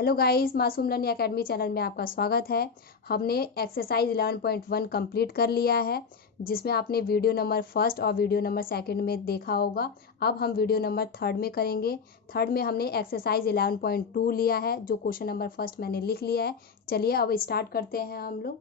Hello guys, मासूम learning academy channel में आपका स्वागत है। हमने एक्सरसाइज 11.1 कंप्लीट कर लिया है, जिसमें आपने वीडियो नंबर फर्स्ट और वीडियो नंबर सेकंड में देखा होगा। अब हम वीडियो नंबर थर्ड में करेंगे। थर्ड में हमने एक्सरसाइज 11.2 लिया है, जो क्वेश्चन नंबर फर्स्ट मैंने लिख लिया है। चलिए अब स्टार्ट करते हैं हम लोग।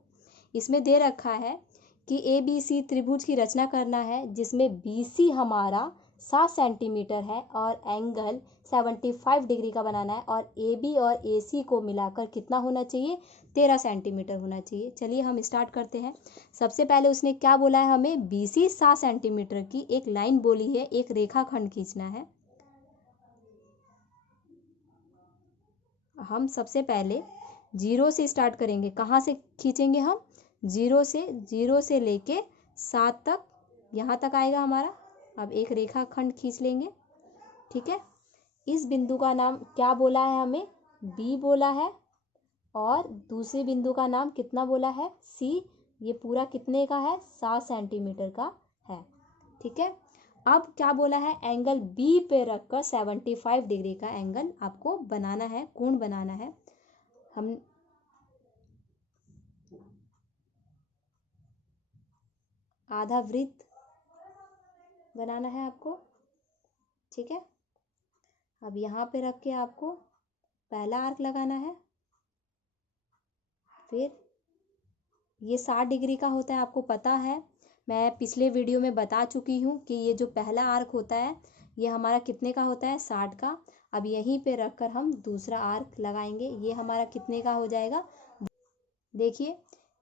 इसमें दे रखा है कि ABC त्रिभुज की रचना करना है, जिसमें BC हमारा 7 सेंटीमीटर है और एंगल 75 डिग्री का बनाना है, और AB और AC को मिलाकर कितना होना चाहिए, 13 सेंटीमीटर होना चाहिए। चलिए हम स्टार्ट करते हैं। सबसे पहले उसने क्या बोला है, हमें BC 7 सेंटीमीटर की एक लाइन बोली है, एक रेखाखंड खींचना है। हम सबसे पहले जीरो से स्टार्ट करेंगे। कहाँ से खींचेंगे हम? जीरो से लेके 7 तक, यहाँ तक आएगा हमारा। अब एक रेखाखंड खींच लेंगे, ठीक है। इस बिंदु का नाम क्या बोला है, हमें B बोला है, और दूसरे बिंदु का नाम कितना बोला है, C। ये पूरा कितने का है, 7 सेंटीमीटर का है, ठीक है। अब क्या बोला है, एंगल B पे रखकर 75 डिग्री का एंगल आपको बनाना है, कोण बनाना है। हम आधा वृत्त बनाना है आपको, ठीक है। अब यहाँ पे रख के आपको पहला आर्क लगाना है। फिर ये 60 डिग्री का होता है, आपको पता है, मैं पिछले वीडियो में बता चुकी हूँ कि ये जो पहला आर्क होता है ये हमारा कितने का होता है, 60 का। अब यहीं पे रखकर हम दूसरा आर्क लगाएंगे, ये हमारा कितने का हो जाएगा। देखिए,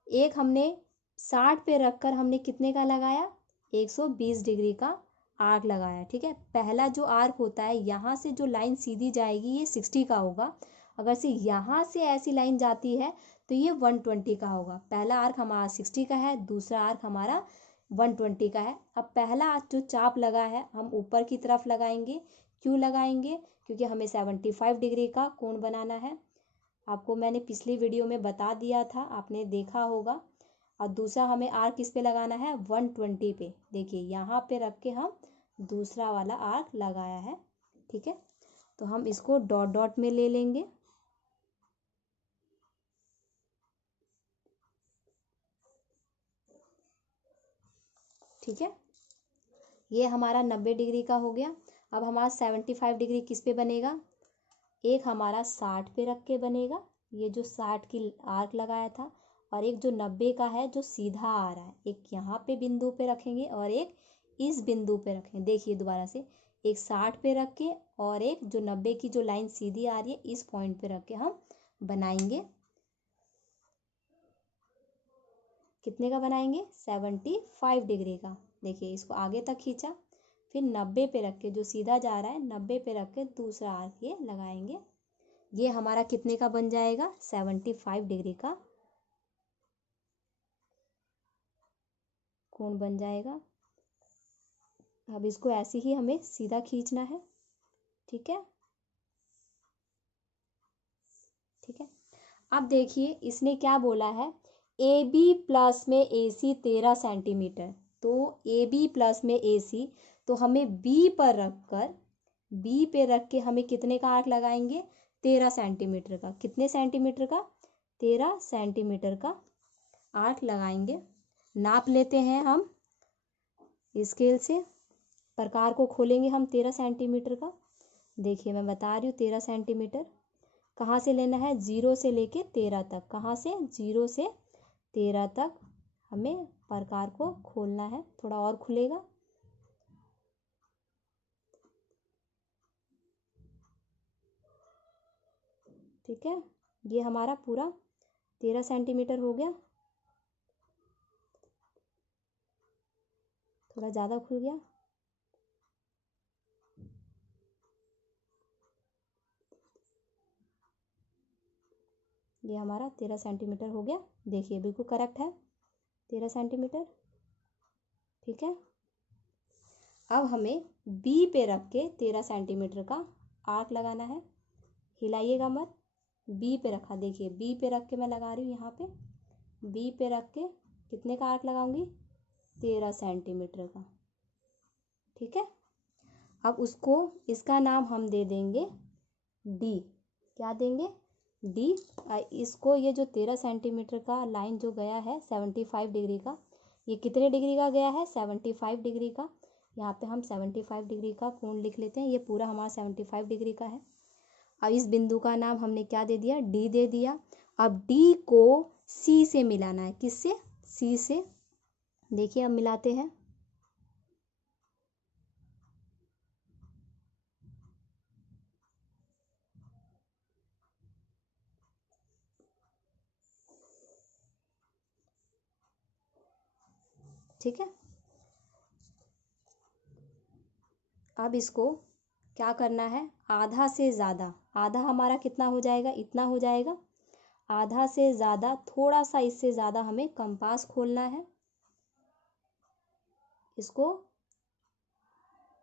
एक हमने 60 पे रखकर हमने कितने का लगाया, 120 डिग्री का आर्क लगाया, ठीक है। पहला जो आर्क होता है, यहाँ से जो लाइन सीधी जाएगी ये 60 का होगा। अगर से यहाँ से ऐसी लाइन जाती है तो ये 120 का होगा। पहला आर्क हमारा 60 का है, दूसरा आर्क हमारा 120 का है। अब पहला जो चाप लगा है हम ऊपर की तरफ लगाएंगे। क्यों लगाएंगे? क्योंकि हमें 75 डिग्री का कोण बनाना है। आपको मैंने पिछली वीडियो में बता दिया था, आपने देखा होगा। और दूसरा हमें आर्क किस पे लगाना है, 120 पे। देखिए यहाँ पे रख के हम दूसरा वाला आर्क लगाया है, ठीक है। तो हम इसको डॉट डॉट में ले लेंगे, ठीक है। ये हमारा 90 डिग्री का हो गया। अब हमारा 75 डिग्री किस पे बनेगा, एक हमारा 60 पे रख के बनेगा, ये जो 60 की आर्क लगाया था, और एक जो 90 का है जो सीधा आ रहा है, एक यहाँ पे बिंदु पे रखेंगे और एक इस बिंदु पे रखेंगे। देखिए दोबारा से, एक 60 पे रख के और एक जो 90 की जो लाइन सीधी आ रही है इस पॉइंट पे रख के हम बनाएंगे। कितने का बनाएंगे, 75 डिग्री का। देखिए इसको आगे तक खींचा, फिर 90 पे रख के जो सीधा जा रहा है 90 पे रख के दूसरा आर्क ये लगाएंगे। ये हमारा कितने का बन जाएगा, 75 डिग्री का कोण बन जाएगा। अब इसको ऐसे ही हमें सीधा खींचना है, ठीक है, ठीक है। अब देखिए इसने क्या बोला है, AB प्लस में AC 13 सेंटीमीटर। तो AB प्लस में AC, तो हमें B पे रख के हमें कितने का आर्क लगाएंगे, 13 सेंटीमीटर का। कितने सेंटीमीटर का, 13 सेंटीमीटर का आर्क लगाएंगे। नाप लेते हैं हम स्केल से, प्रकार को खोलेंगे हम 13 सेंटीमीटर का। देखिए मैं बता रही हूँ, 13 सेंटीमीटर कहाँ से लेना है, 0 से लेके 13 तक। कहाँ से, 0 से 13 तक हमें प्रकार को खोलना है। थोड़ा और खुलेगा, ठीक है। ये हमारा पूरा 13 सेंटीमीटर हो गया। थोड़ा ज़्यादा खुल गया। ये हमारा 13 सेंटीमीटर हो गया। देखिए बिल्कुल करेक्ट है, 13 सेंटीमीटर, ठीक है। अब हमें B पे रख के 13 सेंटीमीटर का आर्क लगाना है। हिलाइएगा मत, B पे रखा। देखिए B पे रख के मैं लगा रही हूँ, यहाँ पे B पे रख के कितने का आर्क लगाऊंगी, 13 सेंटीमीटर का, ठीक है। अब उसको, इसका नाम हम दे देंगे D। क्या देंगे, डी। इसको ये जो 13 सेंटीमीटर का लाइन जो गया है 75 डिग्री का, ये कितने डिग्री का गया है? 75 डिग्री का। यहाँ पे हम 75 डिग्री का कोण लिख लेते हैं। ये पूरा हमारा 75 डिग्री का है। अब इस बिंदु का नाम हमने क्या दे दिया? डी दे दिया। अब डी को सी से मिलाना है। किससे? सी से। देखिए अब मिलाते हैं। ठीक है, अब इसको क्या करना है? आधा से ज़्यादा, आधा हमारा कितना हो जाएगा? इतना हो जाएगा। आधा से ज़्यादा, थोड़ा सा इससे ज़्यादा हमें कंपास खोलना है। इसको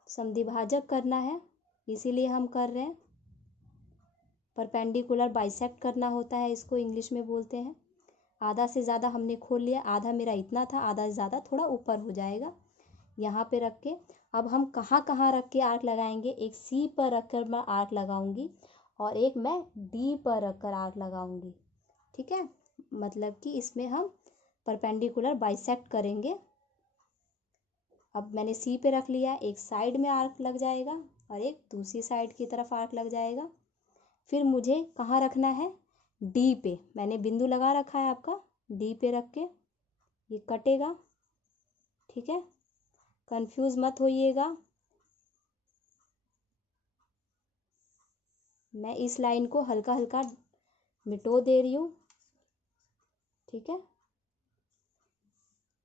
समद्विभाजक करना है, इसीलिए हम कर रहे हैं। परपेंडिकुलर बाइसेक्ट करना होता है, इसको इंग्लिश में बोलते हैं। आधा से ज़्यादा हमने खोल लिया। आधा मेरा इतना था, आधा से ज़्यादा थोड़ा ऊपर हो जाएगा। यहाँ पे रख के अब हम कहाँ कहाँ रख के आर्क लगाएंगे? एक सी पर रख कर मैं आर्क लगाऊंगी और एक मैं डी पर रख कर आर्क लगाऊंगी। ठीक है, मतलब कि इसमें हम परपेंडिकुलर बाइसेक्ट करेंगे। अब मैंने सी पे रख लिया, एक साइड में आर्क लग जाएगा और एक दूसरी साइड की तरफ आर्क लग जाएगा। फिर मुझे कहाँ रखना है? डी पे। मैंने बिंदु लगा रखा है आपका, डी पे रख के ये कटेगा। ठीक है, कंफ्यूज मत होइएगा। मैं इस लाइन को हल्का हल्का मिटो दे रही हूँ। ठीक है,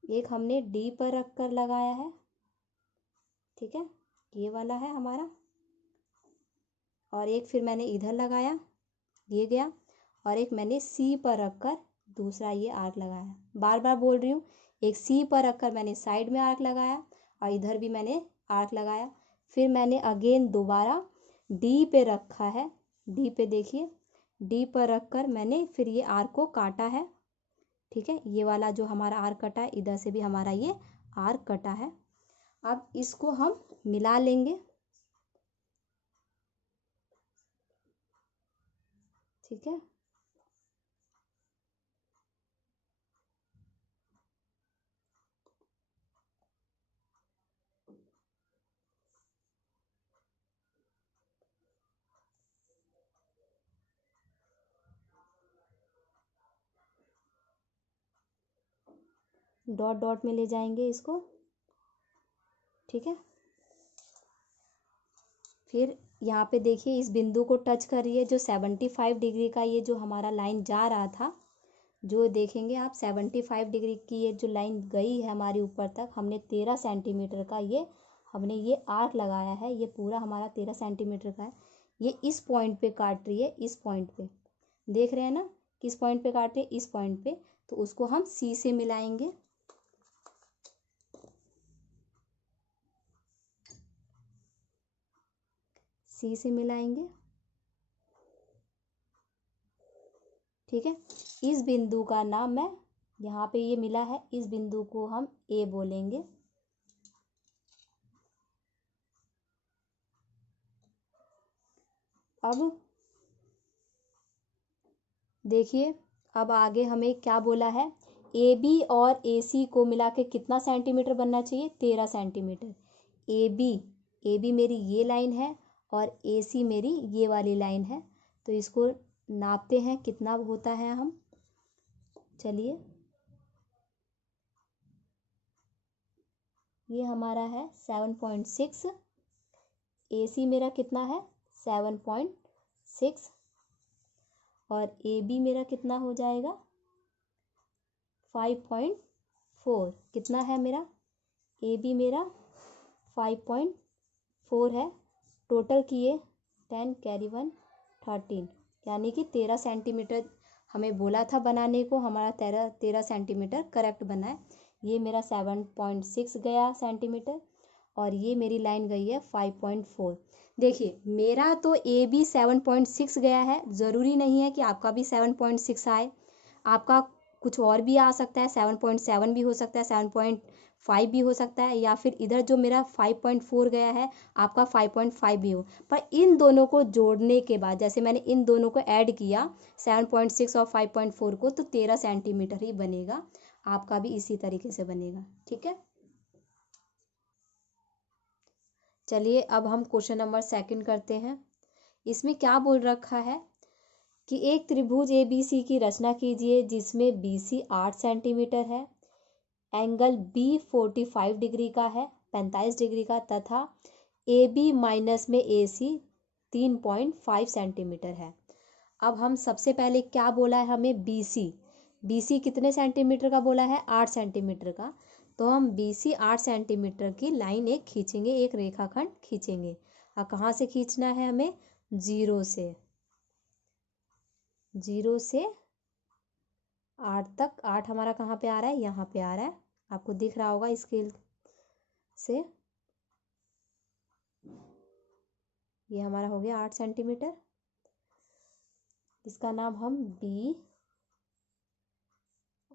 एक हमने डी पर रख कर लगाया है। ठीक है, ये वाला है हमारा। और एक फिर मैंने इधर लगाया, ये गया। और एक मैंने सी पर रख कर दूसरा ये आर्क लगाया। बार बार बोल रही हूँ, एक सी पर रख कर मैंने साइड में आर्क लगाया और इधर भी मैंने आर्क लगाया। फिर मैंने अगेन दोबारा डी पे रखा है। डी पे देखिए, डी पर रख कर मैंने फिर ये आर्क को काटा है। ठीक है, ये वाला जो हमारा आर्क कटा है, इधर से भी हमारा ये आर्क कटा है। अब इसको हम मिला लेंगे। ठीक है, डॉट डॉट में ले जाएंगे इसको। ठीक है, फिर यहाँ पे देखिए इस बिंदु को टच करिए, जो 75 डिग्री का ये जो हमारा लाइन जा रहा था, जो देखेंगे आप 75 डिग्री की ये जो लाइन गई है हमारी ऊपर तक, हमने 13 सेंटीमीटर का हमने ये आर्क लगाया है। ये पूरा हमारा 13 सेंटीमीटर का है। ये इस पॉइंट पे काट रही है, इस पॉइंट पे देख रहे हैं ना, किस पॉइंट पे काट रही है? इस पॉइंट पे। तो उसको हम सी से मिलाएंगे। सी से मिलाएंगे। ठीक है, इस बिंदु का नाम मैं यहाँ पे ये मिला है, इस बिंदु को हम ए बोलेंगे। अब देखिए, अब आगे हमें क्या बोला है? ए बी और ए सी को मिला के कितना सेंटीमीटर बनना चाहिए? 13 सेंटीमीटर। ए बी मेरी ये लाइन है और ए सी मेरी ये वाली लाइन है। तो इसको नापते हैं कितना होता है हम। चलिए, ये हमारा है 7.6। ए सी मेरा कितना है? 7.6। और ए बी मेरा कितना हो जाएगा? 5.4। कितना है मेरा? ए बी मेरा 5.4 है। टोटल किए 10 कैरी 1 13, यानी कि 13 सेंटीमीटर हमें बोला था बनाने को, हमारा 13 सेंटीमीटर करेक्ट बना है। ये मेरा 7.6 गया सेंटीमीटर और ये मेरी लाइन गई है 5.4। देखिए, मेरा तो ए बी 7.6 गया है, ज़रूरी नहीं है कि आपका भी 7.6 आए। आपका कुछ और भी आ सकता है, 7.7 भी हो सकता है, 7.5 भी हो सकता है, या फिर इधर जो मेरा 5.4 गया है आपका 5.5 भी हो। पर इन दोनों को जोड़ने के बाद, जैसे मैंने इन दोनों को ऐड किया 7.6 और 5.4 को, तो 13 सेंटीमीटर ही बनेगा। आपका भी इसी तरीके से बनेगा। ठीक है, चलिए अब हम क्वेश्चन नंबर 2 करते हैं। इसमें क्या बोल रखा है कि एक त्रिभुज ABC की रचना कीजिए जिसमें BC 8 सेंटीमीटर है, एंगल B 45 डिग्री का है, 45 डिग्री का, तथा AB माइनस में AC 3.5 सेंटीमीटर है। अब हम सबसे पहले क्या बोला है हमें, BC कितने सेंटीमीटर का बोला है, 8 सेंटीमीटर का। तो हम BC 8 सेंटीमीटर की लाइन एक खींचेंगे, एक रेखाखंड खींचेंगे। और कहाँ से खींचना है हमें, जीरो से 8 तक। 8 हमारा कहाँ पे आ रहा है, यहाँ पे आ रहा है, आपको दिख रहा होगा स्केल से। ये हमारा हो गया 8 सेंटीमीटर। इसका नाम हम B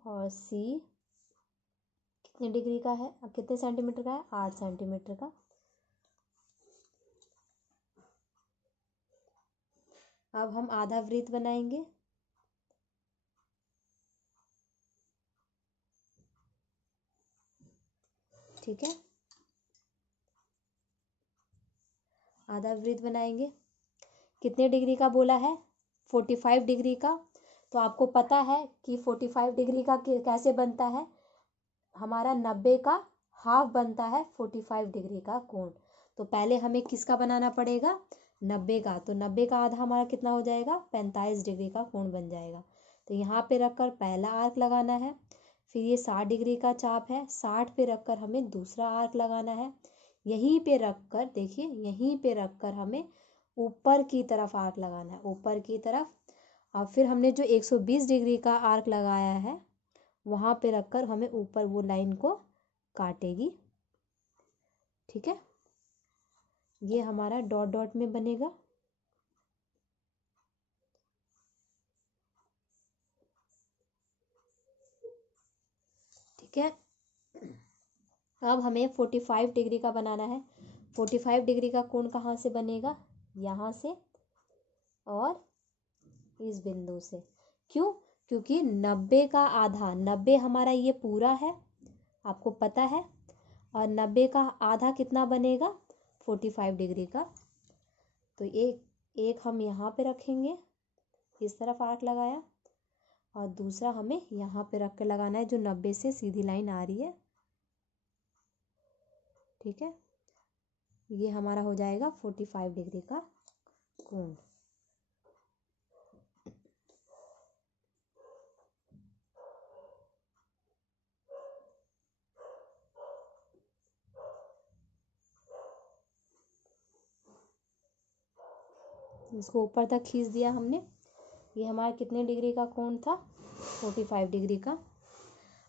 और C कितने डिग्री का है, कितने सेंटीमीटर का है, 8 सेंटीमीटर का। अब हम आधा वृत्त बनाएंगे। ठीक है, आधा वृत्त बनाएंगे। कितने डिग्री का बोला है, 45 डिग्री का। तो आपको पता है कि 45 डिग्री का कैसे बनता है, हमारा 90 का हाफ बनता है 45 डिग्री का कोण। तो पहले हमें किसका बनाना पड़ेगा, 90 का। तो 90 का आधा हमारा कितना हो जाएगा, 45 डिग्री का कोण बन जाएगा। तो यहाँ पे रखकर पहला आर्क लगाना है। फिर ये 60 डिग्री का चाप है, 60 पे रखकर हमें दूसरा आर्क लगाना है। यहीं पे रखकर, देखिए यहीं पे रखकर हमें ऊपर की तरफ आर्क लगाना है, ऊपर की तरफ। और फिर हमने जो 120 डिग्री का आर्क लगाया है वहाँ पे रखकर हमें ऊपर वो लाइन को काटेगी। ठीक है, ये हमारा डॉट डॉट में बनेगा। ठीक है, अब हमें 45 डिग्री का बनाना है। 45 डिग्री का कोण कहाँ से बनेगा, यहाँ से और इस बिंदु से। क्यों, क्योंकि 90 का आधा, 90 हमारा ये पूरा है आपको पता है, और 90 का आधा कितना बनेगा, 45 डिग्री का। तो एक हम यहाँ पे रखेंगे, इस तरफ आर्क लगाया, और दूसरा हमें यहाँ पे रख के लगाना है जो 90 से सीधी लाइन आ रही है। ठीक है, ये हमारा हो जाएगा 45 डिग्री का कोण। इसको ऊपर तक खींच दिया हमने। ये हमारा कितने डिग्री का कोण था, 45 डिग्री का।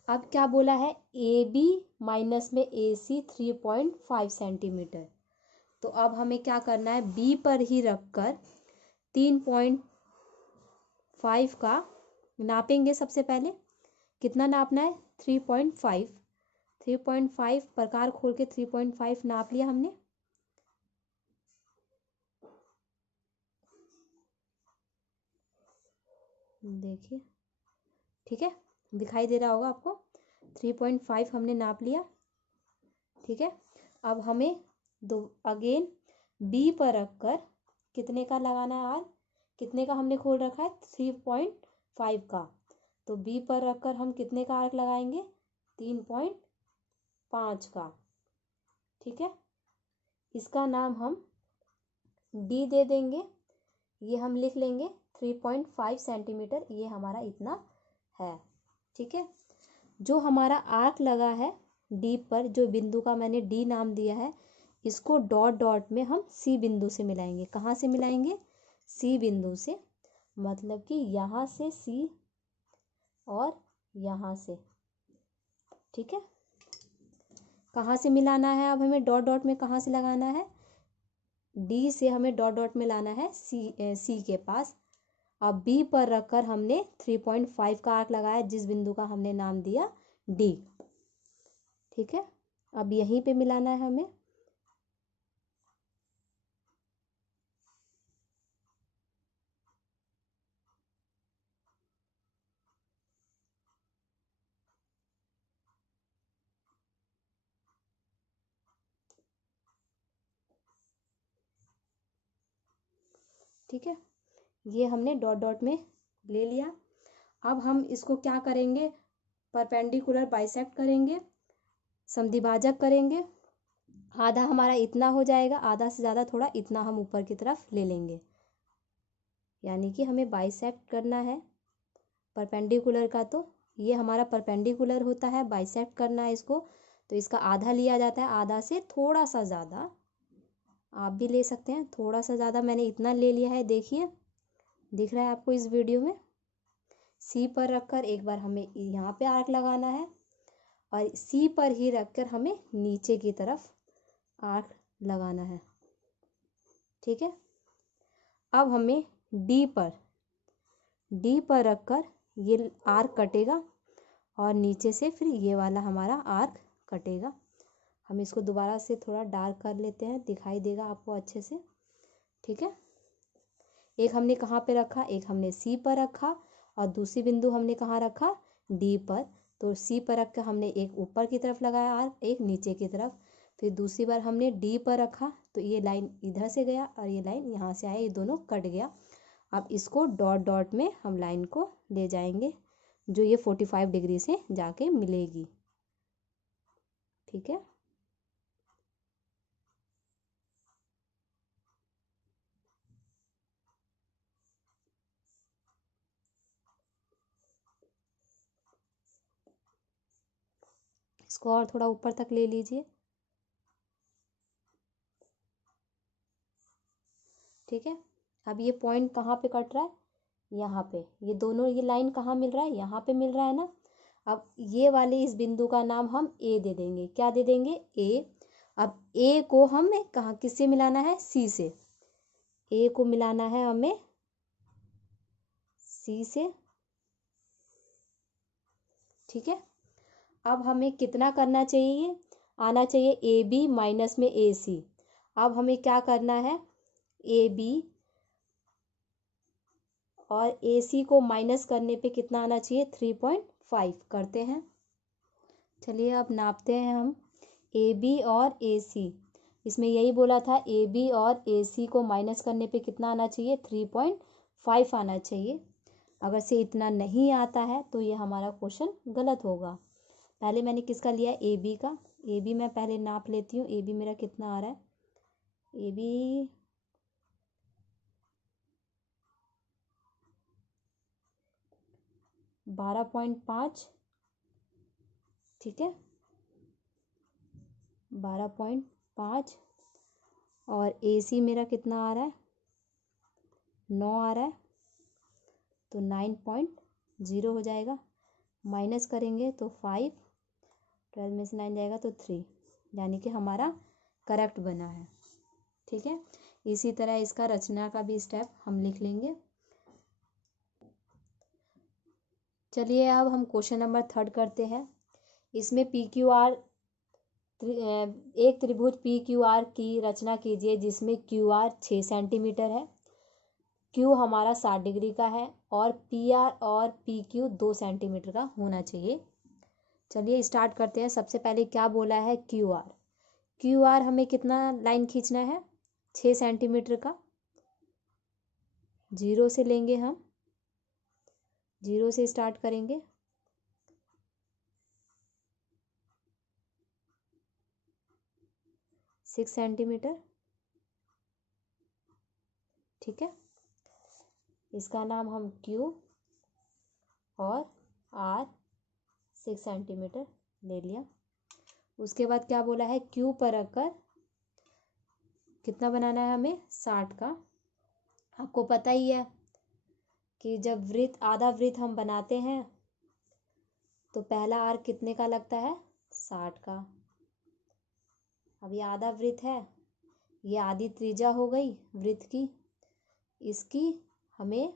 अब क्या बोला है, AB माइनस में AC 3.5 सेंटीमीटर। तो अब हमें क्या करना है, B पर ही रखकर 3.5 का नापेंगे। सबसे पहले कितना नापना है, 3.5। 3.5 प्रकार खोल के 3.5 नाप लिया हमने। देखिए, ठीक है, दिखाई दे रहा होगा आपको, 3.5 हमने नाप लिया। ठीक है, अब हमें अगेन B पर रखकर कितने का लगाना है आर्क, कितने का हमने खोल रखा है, 3.5 का। तो B पर रखकर हम कितने का आर्क लगाएंगे, 3.5 का। ठीक है, इसका नाम हम D दे देंगे। ये हम लिख लेंगे 3.5 सेंटीमीटर, ये हमारा इतना है। ठीक है, जो हमारा आर्क लगा है D पर, जो बिंदु का मैंने D नाम दिया है, इसको डॉट डॉट में हम C बिंदु से मिलाएंगे। कहाँ से मिलाएंगे, C बिंदु से। मतलब कि यहाँ से C और यहाँ से। ठीक है, कहाँ से मिलाना है, अब हमें डॉट डॉट में कहाँ से लगाना है, D से हमें डॉट डॉट में लाना है C के पास। अब बी पर रखकर हमने 3.5 का आर्क लगाया, जिस बिंदु का हमने नाम दिया डी। ठीक है, अब यहीं पे मिलाना है हमें। ठीक है, ये हमने डॉट डॉट में ले लिया। अब हम इसको क्या करेंगे, परपेंडिकुलर बाइसेक्ट करेंगे, समद्विभाजक करेंगे। आधा हमारा इतना हो जाएगा, आधा से ज़्यादा थोड़ा इतना हम ऊपर की तरफ ले लेंगे, यानी कि हमें बाइसेक्ट करना है परपेंडिकुलर का। तो ये हमारा परपेंडिकुलर होता है, बाइसेक्ट करना है इसको, तो इसका आधा लिया जाता है, आधा से थोड़ा सा ज़्यादा आप भी ले सकते हैं, थोड़ा सा ज़्यादा मैंने इतना ले लिया है। देखिए दिख रहा है आपको इस वीडियो में। सी पर रखकर एक बार हमें यहाँ पे आर्क लगाना है, और सी पर ही रखकर हमें नीचे की तरफ आर्क लगाना है। ठीक है, अब हमें डी पर रखकर ये आर्क कटेगा, और नीचे से फिर ये वाला हमारा आर्क कटेगा। हम इसको दोबारा से थोड़ा डार्क कर लेते हैं, दिखाई देगा आपको अच्छे से। ठीक है, एक हमने कहाँ पे रखा, एक हमने सी पर रखा, और दूसरी बिंदु हमने कहाँ रखा, डी पर। तो सी पर रख कर हमने एक ऊपर की तरफ लगाया आर्क, एक नीचे की तरफ। फिर दूसरी बार हमने डी पर रखा, तो ये लाइन इधर से गया और ये लाइन यहाँ से आया, ये दोनों कट गया। अब इसको डॉट डॉट में हम लाइन को ले जाएंगे, जो ये 45 डिग्री से जाके मिलेगी। ठीक है, इसको और थोड़ा ऊपर तक ले लीजिए। ठीक है, अब ये पॉइंट कहाँ पे कट रहा है, यहाँ पे। ये दोनों, ये लाइन कहाँ मिल रहा है, यहाँ पे मिल रहा है ना। अब ये वाले इस बिंदु का नाम हम ए दे देंगे। क्या दे देंगे, ए। अब ए को हमें कहाँ, किससे मिलाना है, सी से। ए को मिलाना है हमें सी से। ठीक है, अब हमें कितना करना चाहिए, आना चाहिए ए बी माइनस में ए सी। अब हमें क्या करना है, ए बी और ए सी को माइनस करने पे कितना आना चाहिए, 3.5 करते हैं। चलिए अब नापते हैं हम ए बी और ए सी। इसमें यही बोला था, ए बी और ए सी को माइनस करने पे कितना आना चाहिए, 3.5 आना चाहिए। अगर से इतना नहीं आता है तो ये हमारा क्वेश्चन गलत होगा। पहले मैंने किसका लिया, ए बी का। ए बी मैं पहले नाप लेती हूँ, ए बी मेरा कितना आ रहा है, ए बी 12.5। ठीक है, 12.5, और ए सी मेरा कितना आ रहा है, 9 आ रहा है, तो 9.0 हो जाएगा। माइनस करेंगे तो 5, 12 में से 9 जाएगा तो 3, यानी कि हमारा करेक्ट बना है। ठीक है, इसी तरह इसका रचना का भी स्टेप हम लिख लेंगे। चलिए अब हम क्वेश्चन नंबर 3 करते हैं। इसमें पी क्यू आर, एक त्रिभुज पी क्यू आर की रचना कीजिए, जिसमें क्यू आर 6 सेंटीमीटर है, क्यू हमारा 60 डिग्री का है, और पी आर और पी क्यू 2 सेंटीमीटर का होना चाहिए। चलिए स्टार्ट करते हैं। सबसे पहले क्या बोला है, क्यू आर। क्यू आर हमें कितना लाइन खींचना है, 6 सेंटीमीटर का। जीरो से लेंगे हम, जीरो से स्टार्ट करेंगे। Six centimetre. ठीक है, इसका नाम हम क्यू और आर 6 सेंटीमीटर ले लिया। उसके बाद क्या बोला है, क्यू पर रखकर कितना बनाना है हमें, 60 का। आपको पता ही है कि जब वृत्त, आधा वृत्त हम बनाते हैं तो पहला आर्क कितने का लगता है, 60 का। अब ये आधा वृत्त है, ये आधी त्रिज्या हो गई वृत्त की। इसकी हमें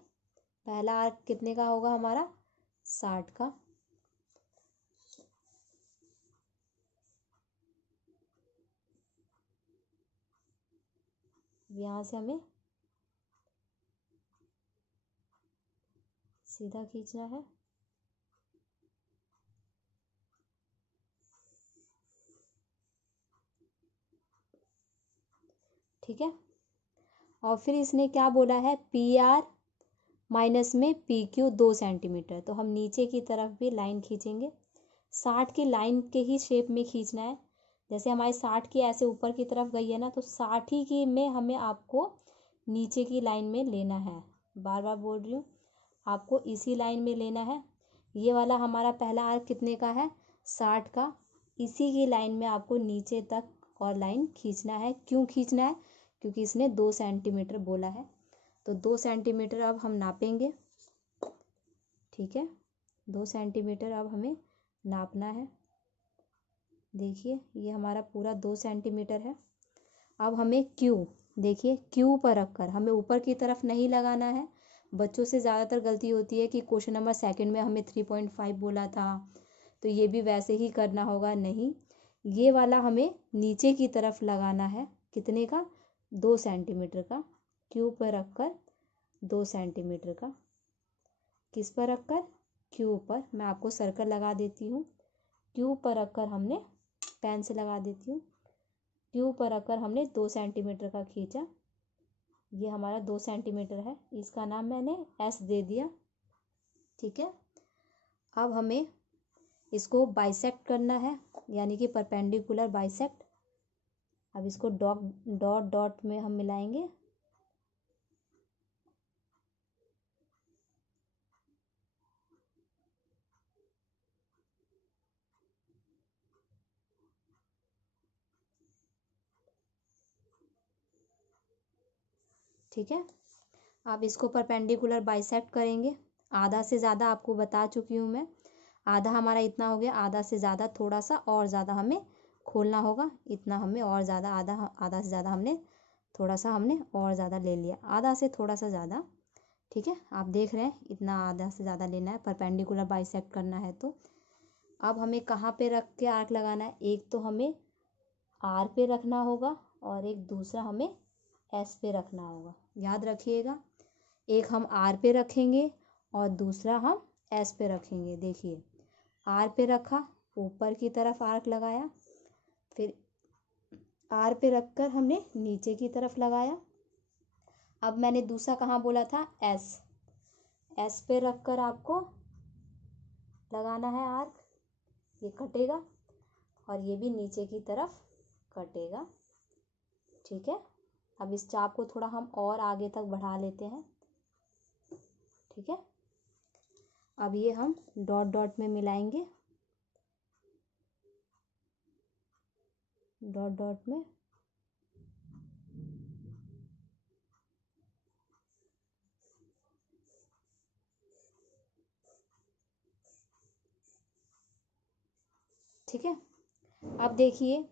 पहला आर्क कितने का होगा हमारा? 60 का। यहाँ से हमें सीधा खींचना है। ठीक है। और फिर इसने क्या बोला है? पी आर माइनस में पी क्यू 2 सेंटीमीटर। तो हम नीचे की तरफ भी लाइन खींचेंगे। 60 की लाइन के ही शेप में खींचना है। जैसे हमारी 60 की ऐसे ऊपर की तरफ गई है ना, तो 60 ही की में हमें आपको नीचे की लाइन में लेना है। बार बार बोल रही हूँ, आपको इसी लाइन में लेना है। ये वाला हमारा पहला आर्क कितने का है? 60 का। इसी की लाइन में आपको नीचे तक और लाइन खींचना है। क्यों खींचना है? क्योंकि इसने 2 सेंटीमीटर बोला है। तो 2 सेंटीमीटर अब हम नापेंगे। ठीक है, 2 सेंटीमीटर अब हमें नापना है। देखिए ये हमारा पूरा 2 सेंटीमीटर है। अब हमें क्यू, देखिए क्यू पर रखकर हमें ऊपर की तरफ नहीं लगाना है। बच्चों से ज़्यादातर गलती होती है कि क्वेश्चन नंबर सेकंड में हमें 3.5 बोला था, तो ये भी वैसे ही करना होगा। नहीं, ये वाला हमें नीचे की तरफ लगाना है। कितने का? 2 सेंटीमीटर का। क्यू पर रखकर 2 सेंटीमीटर का। किस पर रखकर? क्यू पर। मैं आपको सर्कल लगा देती हूँ। क्यू पर रखकर हमने, पेन से लगा देती हूँ, क्यू पर रखकर हमने 2 सेंटीमीटर का खींचा। ये हमारा 2 सेंटीमीटर है। इसका नाम मैंने एस दे दिया। ठीक है। अब हमें इसको बाइसेक्ट करना है, यानी कि परपेंडिकुलर बाइसेक्ट। अब इसको डॉट डॉट डॉट में हम मिलाएंगे। ठीक है। अब इसको परपेंडिकुलर बाइसेक्ट करेंगे। आधा से ज़्यादा आपको बता चुकी हूँ मैं। आधा हमारा इतना हो गया। आधा से ज़्यादा थोड़ा सा और ज़्यादा हमें खोलना होगा। इतना हमें और ज़्यादा, आधा आधा से ज़्यादा हमने थोड़ा सा हमने और ज़्यादा ले लिया, आधा से थोड़ा सा ज़्यादा। ठीक है, आप देख रहे हैं इतना आधा से ज़्यादा लेना है, परपेंडिकुलर बाइसेक्ट करना है। तो अब हमें कहाँ पे रख के आर्क लगाना है? एक तो हमें आर पे रखना होगा और एक दूसरा हमें एस पे रखना होगा। याद रखिएगा, एक हम आर पे रखेंगे और दूसरा हम एस पे रखेंगे। देखिए आर पे रखा, ऊपर की तरफ आर्क लगाया, फिर आर पे रखकर हमने नीचे की तरफ लगाया। अब मैंने दूसरा कहाँ बोला था? एस। एस पे रखकर आपको लगाना है आर्क। ये कटेगा और ये भी नीचे की तरफ कटेगा। ठीक है। अब इस चाप को थोड़ा हम और आगे तक बढ़ा लेते हैं। ठीक है। अब ये हम डॉट डॉट में मिलाएंगे, डॉट डॉट में। ठीक है। अब देखिए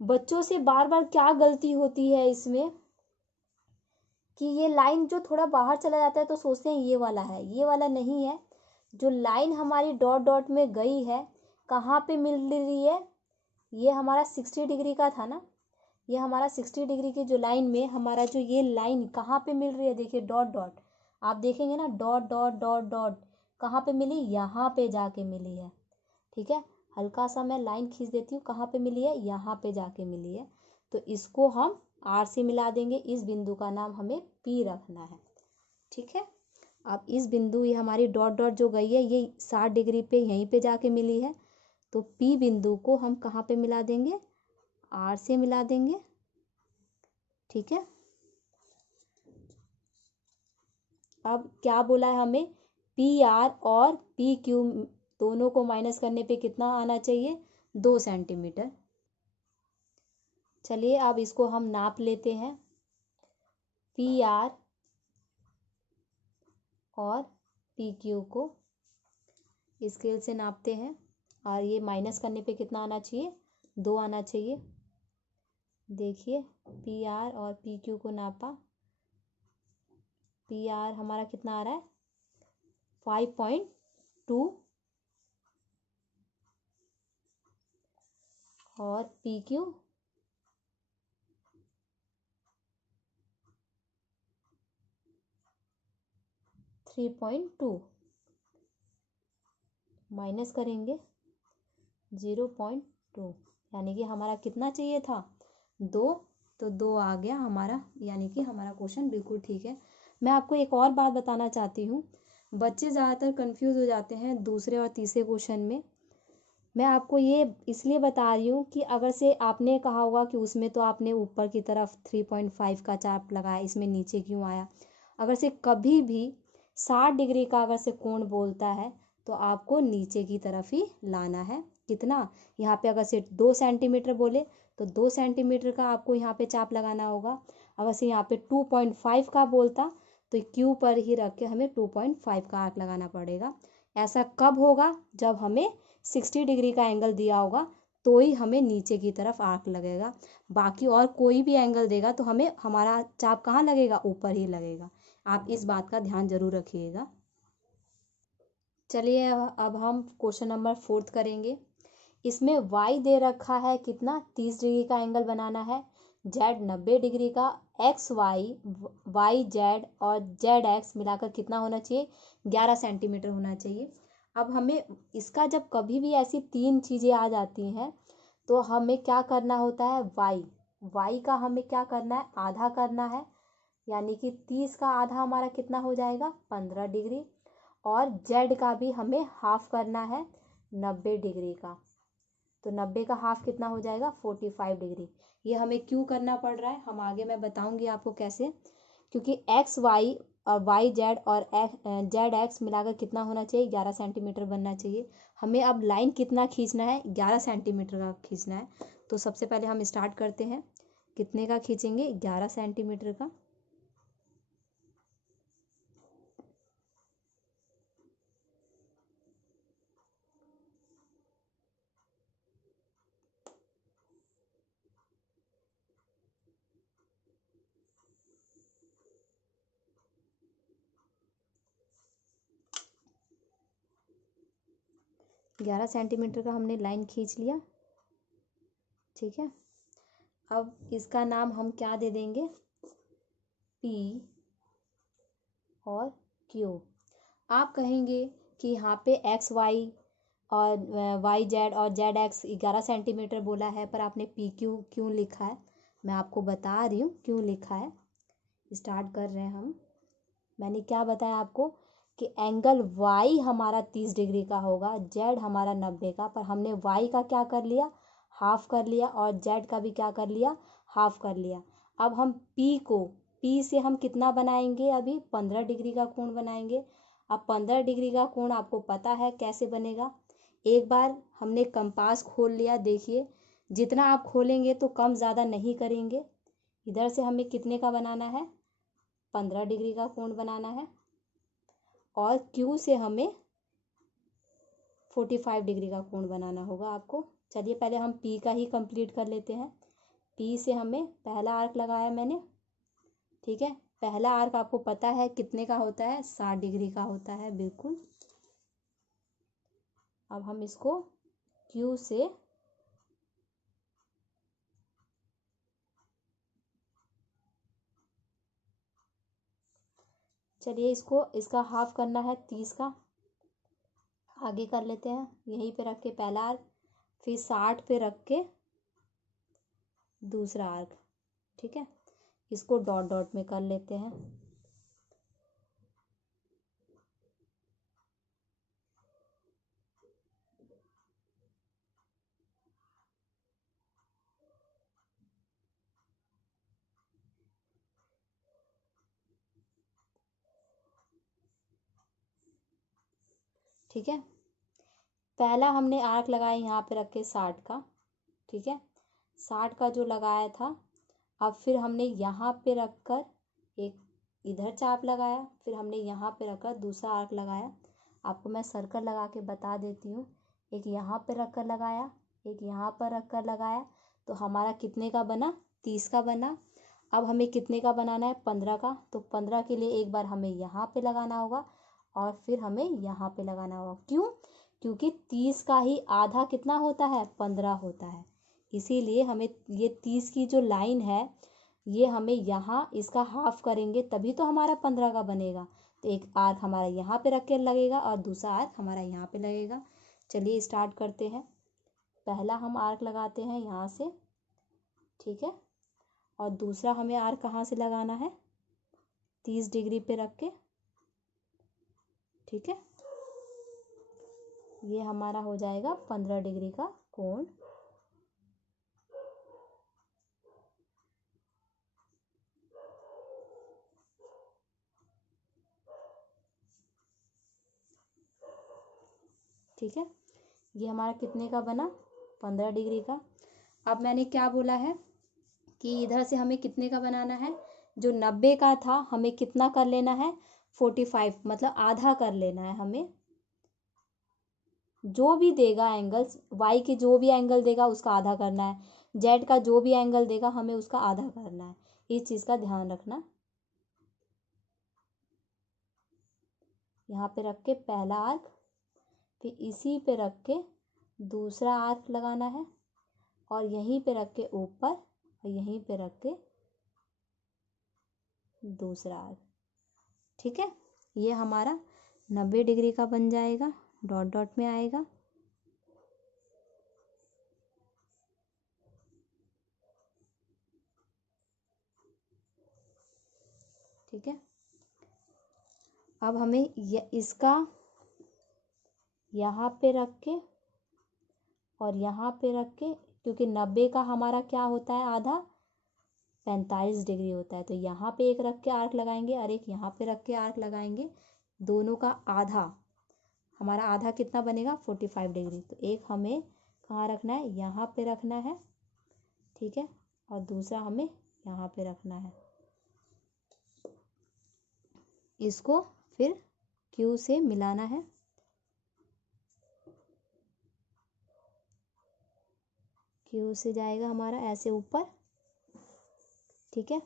बच्चों से बार बार क्या गलती होती है इसमें, कि ये लाइन जो थोड़ा बाहर चला जाता है तो सोचते हैं ये वाला है। ये वाला नहीं है। जो लाइन हमारी डॉट डॉट में गई है, कहाँ पे मिल रही है? ये हमारा 60 डिग्री का था ना। ये हमारा 60 डिग्री की जो लाइन में हमारा जो ये लाइन कहाँ पे मिल रही है? देखिए डॉट डॉट, आप देखेंगे ना, डॉट डॉट डॉट डॉट कहाँ पे मिली? यहाँ पे जाके मिली है। ठीक है, हल्का सा मैं लाइन खींच देती हूँ। कहाँ पे मिली है? यहाँ पे जाके मिली है। तो इसको हम आर से मिला देंगे। इस बिंदु का नाम हमें पी रखना है। ठीक है। अब इस बिंदु, ये हमारी डॉट डॉट जो गई है, ये 60 डिग्री पे यहीं पे जाके मिली है। तो पी बिंदु को हम कहाँ पे मिला देंगे? आर से मिला देंगे। ठीक है। अब क्या बोला है हमें? पी आर और पी क्यू दोनों को माइनस करने पे कितना आना चाहिए? 2 सेंटीमीटर। चलिए अब इसको हम नाप लेते हैं। पी आर और पी क्यू को स्केल से नापते हैं, और ये माइनस करने पे कितना आना चाहिए? 2 आना चाहिए। देखिए पी आर और पी क्यू को नापा, पी आर हमारा कितना आ रहा है 5.2 और पी क्यू 3.2 माइनस करेंगे 0.2 यानी कि हमारा कितना चाहिए था 2, तो 2 आ गया हमारा, यानी कि हमारा क्वेश्चन बिल्कुल ठीक है। मैं आपको एक और बात बताना चाहती हूँ, बच्चे ज़्यादातर कंफ्यूज हो जाते हैं दूसरे और तीसरे क्वेश्चन में। मैं आपको ये इसलिए बता रही हूँ कि अगर से आपने कहा होगा कि उसमें तो आपने ऊपर की तरफ 3.5 का चाप लगाया, इसमें नीचे क्यों आया। अगर से कभी भी 60 डिग्री का अगर से कोण बोलता है तो आपको नीचे की तरफ ही लाना है। कितना, यहाँ पे अगर से 2 सेंटीमीटर बोले तो 2 सेंटीमीटर का आपको यहाँ पे चाप लगाना होगा। अगर से यहाँ पे 2.5 का बोलता तो क्यू पर ही रख के हमें 2.5 का आर्क लगाना पड़ेगा। ऐसा कब होगा, जब हमें 60 डिग्री का एंगल दिया होगा तो ही हमें नीचे की तरफ आर्क लगेगा। बाकी और कोई भी एंगल देगा तो हमें हमारा चाप कहाँ लगेगा, ऊपर ही लगेगा। आप इस बात का ध्यान जरूर रखिएगा। चलिए अब हम क्वेश्चन नंबर 4 करेंगे। इसमें y दे रखा है कितना, 30 डिग्री का एंगल बनाना है, z 90 डिग्री का, एक्स वाई वाई जेड और जेड एक्स मिलाकर कितना होना चाहिए 11 सेंटीमीटर होना चाहिए। अब हमें इसका जब कभी भी ऐसी 3 चीज़ें आ जाती हैं तो हमें क्या करना होता है, y का हमें क्या करना है, आधा करना है, यानी कि 30 का आधा हमारा कितना हो जाएगा 15 डिग्री, और z का भी हमें हाफ करना है 90 डिग्री का, तो 90 का हाफ कितना हो जाएगा 45 डिग्री। ये हमें क्यों करना पड़ रहा है, हम आगे मैं बताऊंगी आपको कैसे। क्योंकि एक्स वाई और वाई जेड और जेड एक्स मिलाकर कितना होना चाहिए 11 सेंटीमीटर बनना चाहिए। हमें अब लाइन कितना खींचना है 11 सेंटीमीटर का खींचना है। तो सबसे पहले हम स्टार्ट करते हैं, कितने का खींचेंगे 11 सेंटीमीटर का। ग्यारह सेंटीमीटर का हमने लाइन खींच लिया, ठीक है। अब इसका नाम हम क्या दे देंगे, पी और क्यू। आप कहेंगे कि यहाँ पे एक्स वाई और वाई जेड और जेड एक्स 11 सेंटीमीटर बोला है, पर आपने पी क्यू क्यों लिखा है। मैं आपको बता रही हूँ क्यों लिखा है। स्टार्ट कर रहे हैं हम। मैंने क्या बताया आपको कि एंगल वाई हमारा 30 डिग्री का होगा, जेड हमारा 90 का, पर हमने वाई का क्या कर लिया हाफ कर लिया, और जेड का भी क्या कर लिया हाफ कर लिया। अब हम पी से हम कितना बनाएंगे, अभी 15 डिग्री का कोण बनाएंगे। अब 15 डिग्री का कोण आपको पता है कैसे बनेगा। एक बार हमने कंपास खोल लिया, देखिए जितना आप खोलेंगे तो कम ज़्यादा नहीं करेंगे। इधर से हमें कितने का बनाना है 15 डिग्री का कोण बनाना है, और क्यू से हमें 45 डिग्री का कोण बनाना होगा आपको। चलिए पहले हम पी का ही कंप्लीट कर लेते हैं। पी से हमें पहला आर्क लगाया मैंने, ठीक है। पहला आर्क आपको पता है कितने का होता है 60 डिग्री का होता है, बिल्कुल। अब हम इसको क्यू से चलिए इसका हाफ करना है 30 का, आगे कर लेते हैं। यहीं पे रख के पहला आर्क, फिर 60 पे रख के दूसरा आर्क, ठीक है। इसको डॉट डॉट में कर लेते हैं। ठीक है, पहला हमने आर्क लगाया यहाँ पे रख के 60 का, ठीक है। 60 का जो लगाया था, अब फिर हमने यहाँ पे रख कर एक इधर चाप लगाया, फिर हमने यहाँ पे रखकर दूसरा आर्क लगाया। आपको मैं सर्कल लगा के बता देती हूँ। एक यहाँ पे रख कर लगाया, एक यहाँ पर रख कर लगाया, तो हमारा कितने का बना 30 का बना। अब हमें कितने का बनाना है, 15 का। तो 15 के लिए एक बार हमें यहाँ पे लगाना होगा और फिर हमें यहाँ पे लगाना होगा। क्यों? क्योंकि 30 का ही आधा कितना होता है, 15 होता है। इसीलिए हमें ये 30 की जो लाइन है ये हमें यहाँ इसका हाफ करेंगे तभी तो हमारा 15 का बनेगा। तो एक आर्क हमारा यहाँ पे रख के लगेगा और दूसरा आर्क हमारा यहाँ पे लगेगा। चलिए स्टार्ट करते हैं। पहला हम आर्क लगाते हैं यहाँ से, ठीक है, और दूसरा हमें आर्क कहाँ से लगाना है, 30 डिग्री पे रख के, ठीक है। ये हमारा हो जाएगा 15 डिग्री का कोण। ठीक है, ये हमारा कितने का बना, 15 डिग्री का। अब मैंने क्या बोला है कि इधर से हमें कितने का बनाना है, जो 90 का था हमें कितना कर लेना है, 45, मतलब आधा कर लेना है हमें। जो भी देगा एंगल्स, वाई के जो भी एंगल देगा उसका आधा करना है, जेड का जो भी एंगल देगा हमें उसका आधा करना है। इस चीज़ का ध्यान रखना। यहाँ पे रख के पहला आर्क, फिर इसी पे रख के दूसरा आर्क लगाना है और यहीं पे रख के ऊपर और यहीं पे रख के दूसरा आर्क, ठीक है। ये हमारा 90 डिग्री का बन जाएगा, डॉट डॉट में आएगा। ठीक है, अब हमें इसका यहाँ पे रख के और यहाँ पे रख के, क्योंकि 90 का हमारा क्या होता है आधा, 45 डिग्री होता है। तो यहाँ पे एक रख के आर्क लगाएंगे और एक यहाँ पे रख के आर्क लगाएंगे। दोनों का आधा, हमारा आधा कितना बनेगा, 45 डिग्री। तो एक हमें कहाँ रखना है, यहाँ पे रखना है, ठीक है, और दूसरा हमें यहाँ पे रखना है। इसको फिर Q से मिलाना है। Q से जाएगा हमारा ऐसे ऊपर, ठीक है।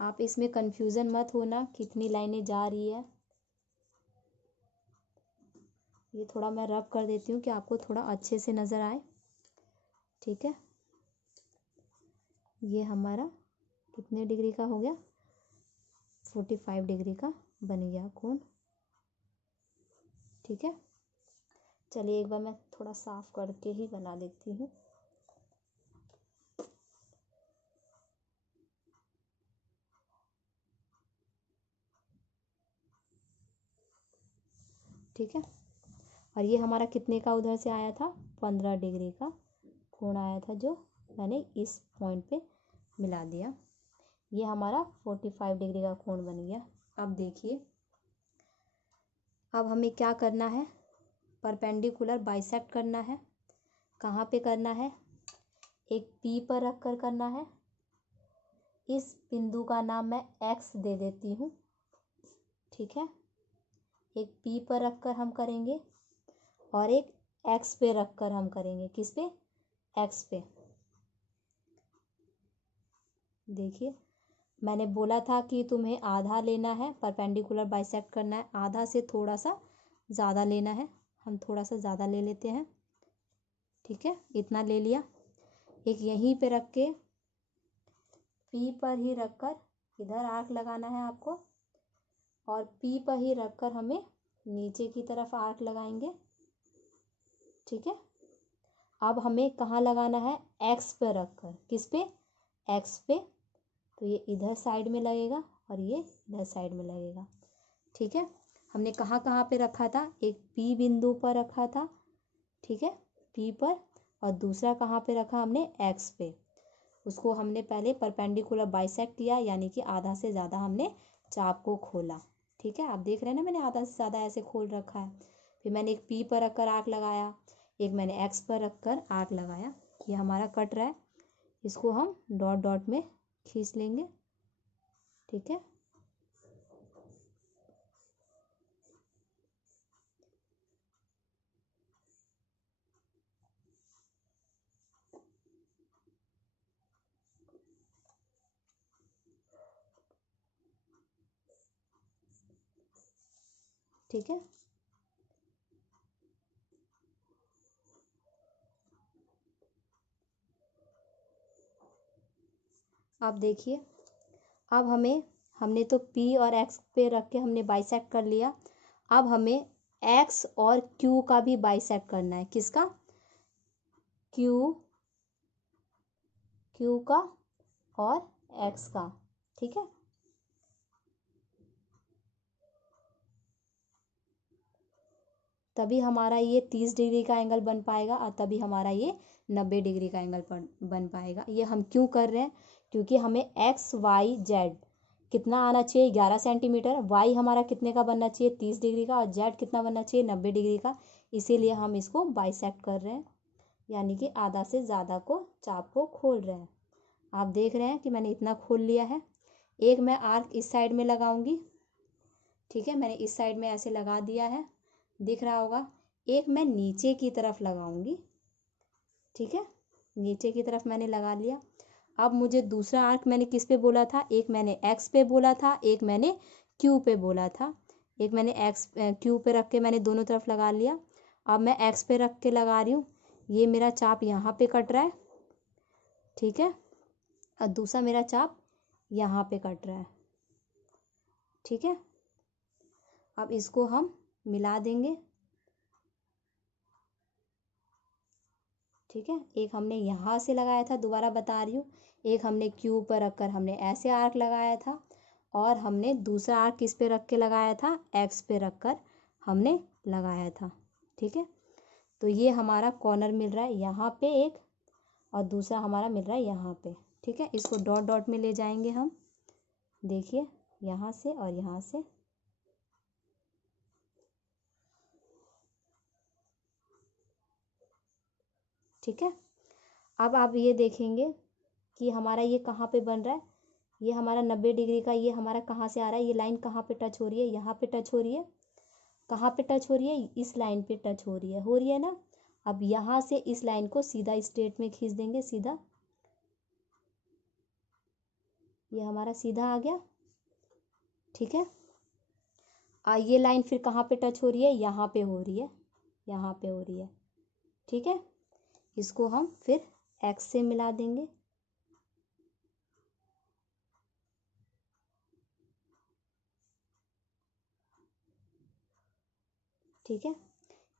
आप इसमें कंफ्यूजन मत होना कितनी लाइनें जा रही है। ये थोड़ा मैं रब कर देती हूँ कि आपको थोड़ा अच्छे से नज़र आए, ठीक है। ये हमारा कितने डिग्री का हो गया, 45 डिग्री का बन गया कोण, ठीक है। चलिए एक बार मैं थोड़ा साफ करके ही बना देती हूँ। ठीक है, और ये हमारा कितने का उधर से आया था, 15 डिग्री का कोण आया था, जो मैंने इस पॉइंट पे मिला दिया। ये हमारा 45 डिग्री का कोण बन गया। अब देखिए, अब हमें क्या करना है, परपेंडिकुलर बाइसेक्ट करना है। कहाँ पे करना है, एक P पर रख कर करना है। इस बिंदु का नाम मैं X दे देती हूँ, ठीक है। एक P पर रख कर हम करेंगे और एक X पे रख कर हम करेंगे। किस पे, X पे। देखिए, मैंने बोला था कि तुम्हें आधा लेना है, परपेंडिकुलर बाइसेक्ट करना है, आधा से थोड़ा सा ज़्यादा लेना है। हम थोड़ा सा ज़्यादा ले लेते हैं, ठीक है, इतना ले लिया। एक यहीं पे रख के P पर ही रखकर इधर आर्क लगाना है आपको, और P पर ही रखकर हमें नीचे की तरफ आर्क लगाएंगे, ठीक है। अब हमें कहाँ लगाना है, X पे रखकर। किस पे, X पे। तो ये इधर साइड में लगेगा और ये इधर साइड में लगेगा, ठीक है। हमने कहाँ कहाँ पे रखा था, एक P बिंदु पर रखा था, ठीक है, P पर, और दूसरा कहाँ पे रखा हमने, X पे। उसको हमने पहले परपेंडिकुलर बाइसेक्ट किया, यानी कि आधा से ज़्यादा हमने चाप को खोला, ठीक है। आप देख रहे हैं ना, मैंने आधा से ज़्यादा ऐसे खोल रखा है। फिर मैंने एक P पर रखकर आर्क लगाया, एक मैंने X पर रखकर आर्क लगाया। ये हमारा कट रहा है, इसको हम डॉट डॉट में खींच लेंगे, ठीक है। ठीक है। अब देखिए, अब हमने तो P और X पे रख के हमने बाइसेक्ट कर लिया। अब हमें X और Q का भी बाइसेक्ट करना है। किसका? Q का और X का, ठीक है। तभी हमारा ये 30 डिग्री का एंगल बन पाएगा और तभी हमारा ये 90 डिग्री का एंगल बन पाएगा। ये हम क्यों कर रहे हैं? क्योंकि हमें XYZ कितना आना चाहिए? 11 सेंटीमीटर। Y हमारा कितने का बनना चाहिए? 30 डिग्री का। और Z कितना बनना चाहिए? 90 डिग्री का। इसीलिए हम इसको बाइसेक्ट कर रहे हैं, यानी कि आधा से ज़्यादा को चाप को खोल रहे हैं। आप देख रहे हैं कि मैंने इतना खोल लिया है। एक मैं आर्क इस साइड में लगाऊंगी, ठीक है। मैंने इस साइड में ऐसे लगा दिया है, दिख रहा होगा। एक मैं नीचे की तरफ लगाऊंगी, ठीक है। नीचे की तरफ मैंने लगा लिया। अब मुझे दूसरा आर्क मैंने किस पे बोला था? एक मैंने X पे बोला था, एक मैंने Q पे बोला था। एक मैंने Q पे रख के मैंने दोनों तरफ लगा लिया। अब मैं X पे रख के लगा रही हूँ। ये मेरा चाप यहाँ पे कट रहा है, ठीक है। और दूसरा मेरा चाप यहाँ पे कट रहा है, ठीक है। अब इसको हम मिला देंगे, ठीक है। एक हमने यहाँ से लगाया था, दोबारा बता रही हूँ। एक हमने Q पर रखकर हमने ऐसे आर्क लगाया था, और हमने दूसरा आर्क किस पे रख के लगाया था? X पे रखकर हमने लगाया था, ठीक है। तो ये हमारा कॉर्नर मिल रहा है यहाँ पे एक, और दूसरा हमारा मिल रहा है यहाँ पे, ठीक है। इसको डॉट डॉट में ले जाएंगे हम, देखिए, यहाँ से और यहाँ से, ठीक है। अब आप ये देखेंगे कि हमारा ये कहाँ पे बन रहा है। ये हमारा 90 डिग्री का, ये हमारा कहाँ से आ रहा है? ये लाइन कहाँ पे टच हो रही है? यहाँ पे टच हो रही है। कहाँ पे टच हो रही है? इस लाइन पे टच हो रही है ना। अब यहाँ से इस लाइन को सीधा स्ट्रेट में खींच देंगे, सीधा। ये हमारा सीधा आ गया, ठीक है। ये लाइन फिर कहाँ पे टच हो रही है? यहाँ पे हो रही है, यहाँ पे हो रही है, ठीक है। इसको हम फिर X से मिला देंगे, ठीक है।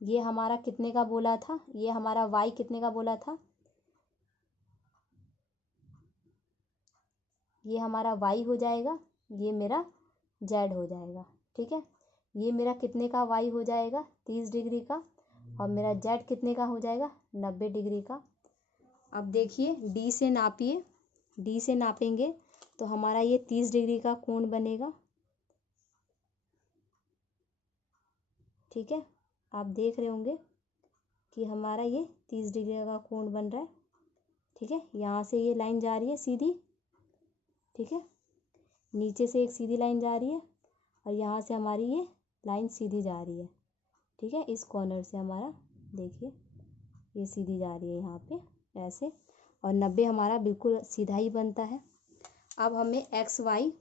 ये हमारा कितने का बोला था? ये हमारा Y कितने का बोला था? ये हमारा Y हो जाएगा, ये मेरा Z हो जाएगा, ठीक है। ये मेरा कितने का Y हो जाएगा? 30 डिग्री का। और मेरा Z कितने का हो जाएगा? 90 डिग्री का। अब देखिए, D से नापिए, D से नापेंगे तो हमारा ये 30 डिग्री का कोण बनेगा, ठीक है। आप देख रहे होंगे कि हमारा ये 30 डिग्री का कोण बन रहा है, ठीक है। यहाँ से ये लाइन जा रही है सीधी, ठीक है। नीचे से एक सीधी लाइन जा रही है, और यहाँ से हमारी ये लाइन सीधी जा रही है, ठीक है। इस कॉर्नर से हमारा देखिए ये सीधी जा रही है यहाँ पे ऐसे, और 90 हमारा बिल्कुल सीधा ही बनता है। अब हमें XY,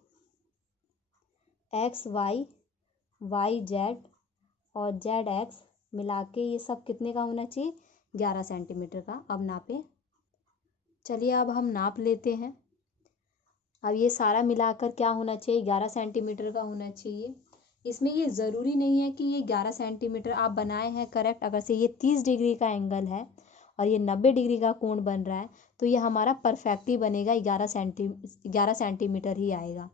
YZ और ZX मिला के ये सब कितने का होना चाहिए? 11 सेंटीमीटर का। अब नापें, चलिए अब हम नाप लेते हैं। अब ये सारा मिलाकर क्या होना चाहिए? 11 सेंटीमीटर का होना चाहिए। इसमें ये ज़रूरी नहीं है कि ये 11 सेंटीमीटर आप बनाए हैं करेक्ट। अगर से ये 30 डिग्री का एंगल है और ये 90 डिग्री का कोण बन रहा है, तो ये हमारा परफेक्ट ही बनेगा, 11 सेंटीमीटर ही आएगा,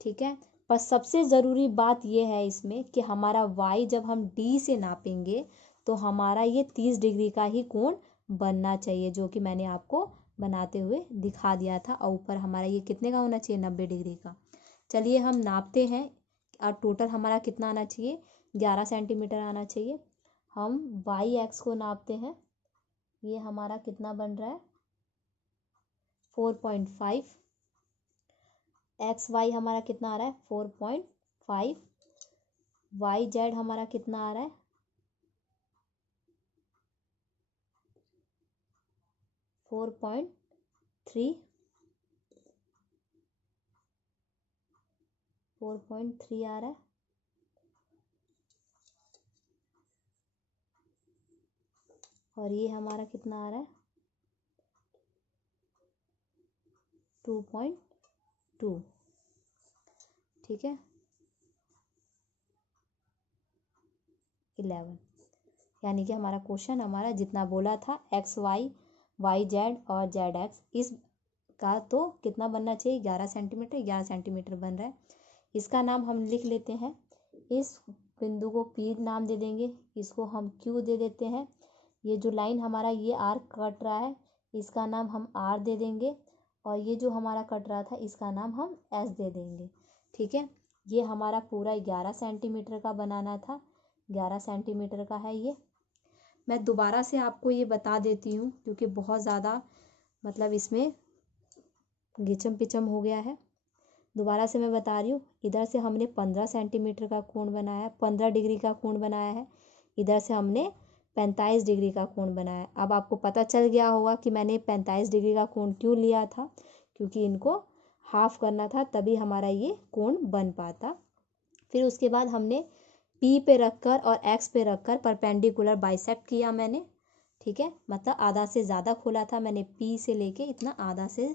ठीक है। पर सबसे ज़रूरी बात ये है इसमें कि हमारा Y जब हम D से नापेंगे तो हमारा ये 30 डिग्री का ही कोण बनना चाहिए, जो कि मैंने आपको बनाते हुए दिखा दिया था। और ऊपर हमारा ये कितने का होना चाहिए? 90 डिग्री का। चलिए हम नापते हैं, और टोटल हमारा कितना आना चाहिए? 11 सेंटीमीटर आना चाहिए। हम YX को नापते हैं, ये हमारा कितना बन रहा है? 4.5। XY हमारा कितना आ रहा है? 4.5। YZ हमारा कितना आ रहा है? 4.3। 4.3 आ रहा है। और ये हमारा कितना आ रहा है 2.2। ठीक है 11, यानी कि हमारा क्वेश्चन हमारा जितना बोला था एक्स वाई, वाई जेड और जेड एक्स, इस का तो कितना बनना चाहिए 11 सेंटीमीटर, 11 सेंटीमीटर बन रहा है। इसका नाम हम लिख लेते हैं, इस बिंदु को पी नाम दे देंगे, इसको हम क्यू दे देते हैं। ये जो लाइन हमारा ये आर कट रहा है इसका नाम हम आर दे देंगे, और ये जो हमारा कट रहा था इसका नाम हम एस दे देंगे। ठीक है, ये हमारा पूरा 11 सेंटीमीटर का बनाना था, 11 सेंटीमीटर का है ये। मैं दोबारा से आपको ये बता देती हूँ क्योंकि बहुत ज़्यादा मतलब इसमें घिचम पिचम हो गया है। दोबारा से मैं बता रही हूँ, इधर से हमने 15 सेंटीमीटर का कोण बनाया है, 15 डिग्री का कोण बनाया है। इधर से हमने 45 डिग्री का कोण बनाया है। अब आपको पता चल गया होगा कि मैंने 45 डिग्री का कोण क्यों लिया था, क्योंकि इनको हाफ करना था तभी हमारा ये कोण बन पाता। फिर उसके बाद हमने पी पे रखकर और एक्स पे रखकर परपेंडिकुलर बाइसेक्ट किया मैंने। ठीक है, मतलब आधा से ज़्यादा खोला था मैंने, पी से लेके इतना आधा से